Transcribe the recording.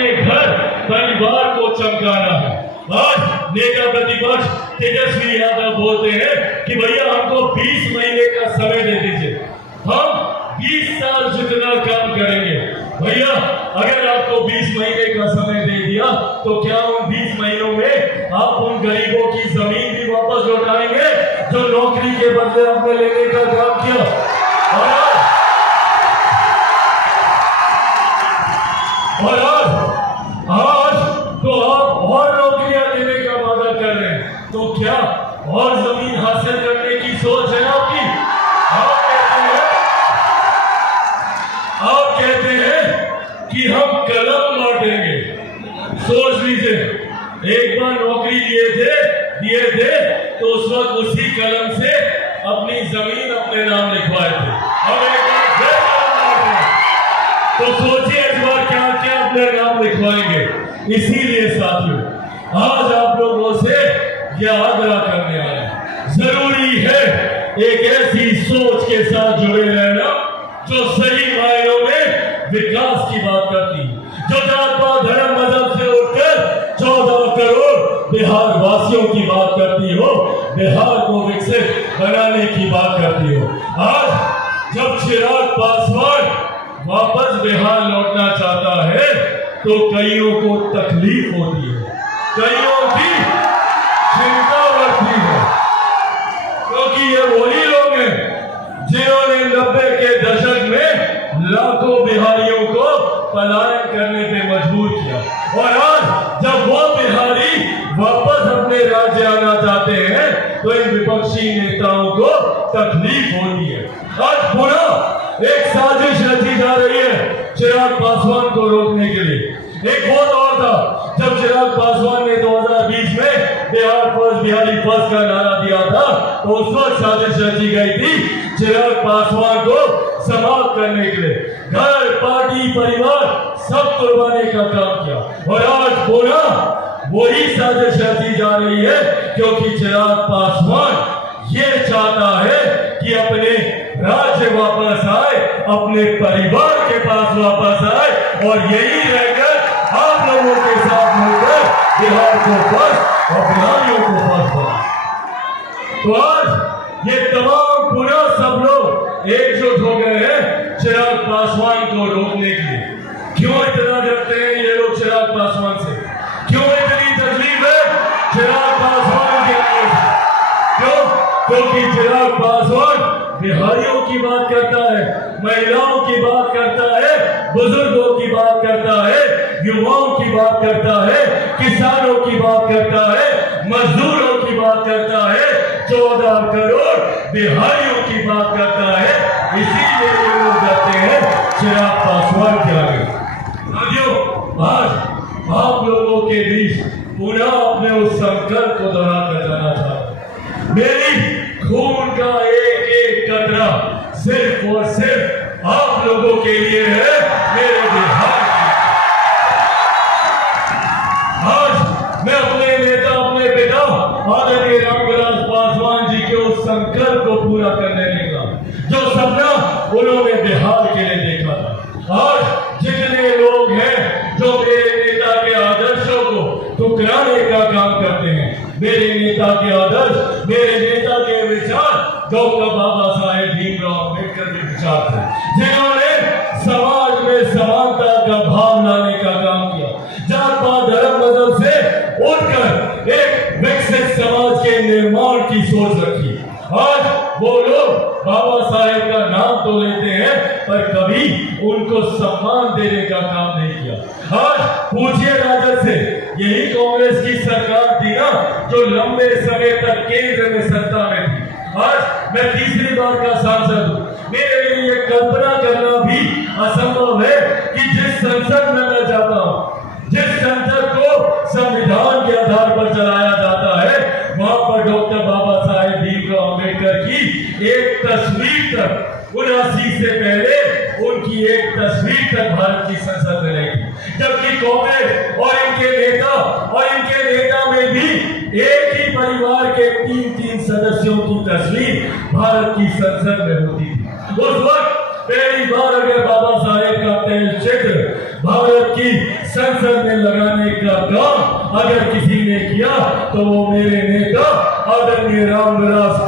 अपने घर परिवार को चमकाना है। आज नेता प्रतिपक्ष तेजस्वी यादव बोलते हैं कि भैया हमको 20 महीने का समय दे दीजिए, हम 20 साल जितना काम करेंगे। भैया अगर आपको 20 महीने का समय दे दिया तो क्या उन 20 महीनों में आप उन गरीबों की जमीन भी वापस लौटाएंगे जो नौकरी के बदले आपने लेने का काम किया? और आज तो आप और नौकरियां देने का वादा कर रहे हैं, तो क्या और जमीन हासिल करने की सोच है आपकी? आप कहते हैं कि हम कलम बांटेंगे। सोच लीजिए, एक बार नौकरी दिए थे तो उस वक्त उसी कलम से अपनी जमीन अपने नाम लिखवाए थे। अब एक बार फिर कलम बांटेंगे, तो सोचिए इस बार क्या क्या अपने नाम लिखवाएंगे। इसीलिए साथियों, आज आप लोगों से यह आग्रह करने आए, जरूरी है एक ऐसी सोच के साथ जुड़े रहना जो सही मायनों में विकास की बात करती है, जो जात पात धर्म मजहब से उठकर 14 करोड़ बिहार वासियों की बात करती हो, बिहार को विकसित बनाने की बात करती हो। आज जब चिराग पासवान वापस बिहार लौटना चाहता है तो कईयों को तकलीफ होती है, कईयों की चिंता बढ़ती है, क्योंकि ये वही लोग हैं जिन्होंने 90 के दशक में लाखों बिहारियों को पलायन करने पे मजबूर किया। और आज जब वो बिहारी वापस अपने राज्य आना चाहते हैं तो इन विपक्षी नेताओं को तकलीफ होती है। आज पुनः एक साजिश रची जा रही है चिराग पासवान को रोकने के लिए। एक वो दौर था जब चिराग पासवान ने 2020 में बिहार फर्स्ट बिहारी फर्स्ट का नारा दिया था, तो उस वक्त साजिश रची गई थी चिराग पासवान को समाप्त करने के लिए। घर पार्टी परिवार सब कुर्बानी का काम किया और आज पुनः वही साजिश रची जा रही है, क्योंकि चिराग पासवान ये चाहता है कि अपने राज्य वापस आए, अपने परिवार के पास वापस आए और यही रहकर आप लोगों के साथ मिलकर बिहार को फर्स्ट और बिहारियों को फर्स्ट बनाए। तो आज ये तमाम पुनः सब लोग एकजुट हो गए हैं चिराग पासवान को रोकने के लिए। क्यों इतना डरते हैं ये लोग चिराग पासवान से? क्यों इतनी तकलीफ है चिराग पासवान के लिए? क्यों? क्योंकि चिराग पासवान बिहारियों की बात करता है, महिलाओं की बात करता है, बुजुर्गों की बात करता है, युवाओं की बात करता है, किसानों की बात करता है, मजदूरों की बात करता है, 14 करोड़ बिहारियों की बात करता है। इसीलिए ये लोग जाते हैं चिराग पासवान के आगे। साथियों, आज आप लोगों के बीच पुनः अपने उस संकल्प को दोहराकर जाना चाहता। मेरी खून का एक एक कतरा सिर्फ और सिर्फ आप लोगों के लिए है, मेरे बिहार के। आज मैं अपने नेता, अपने पिता आदरणीय रामविलास पासवान जी के उस संकल्प को पूरा करने निकला जो सपना उन्होंने बिहार के लिए देखा था। आज जितने लोग हैं जो मेरे नेता के आदर्शों को ठुकराने का काम करते हैं, मेरे नेता के आदर्श, मेरे नेता के विचार डॉक्टर बाबा साहेब भीमराव अम्बेडकर के विचार थे, जिन्होंने समाज में समानता का भाव लाने का काम किया, जात पात धर्म मजहब से उठकर एक विकसित समाज के निर्माण की सोच रखी। आज वो लोग बाबा साहेब का नाम तो लेते हैं पर कभी उनको सम्मान देने का काम नहीं किया। आज पूछिए राजद से, यही कांग्रेस की सरकार थी ना जो लंबे समय तक केंद्र में सत्ता में थी। आज मैं तीसरी बार का सांसद हूं, मेरे लिए ये कल्पना करना भी असंभव है कि जिस संसद में मैं जाता हूं, जिस संसद को संविधान के आधार पर चलाया जाता है, वहां पर डॉक्टर बाबा साहेब भीमराव अम्बेडकर की एक तस्वीर तक 79 से पहले उनकी एक तस्वीर तक भारत की संसद में नहीं थी। जबकि कांग्रेस और इनके नेता में भी एक ही परिवार के 3-3 सदस्यों की तस्वीर भारत की संसद में होती थी। उस वक्त पहली बार अगर बाबा साहेब का तैल चित्र भारत की संसद में लगाने का काम अगर किसी ने किया तो वो मेरे नेता आदरणीय रामविलास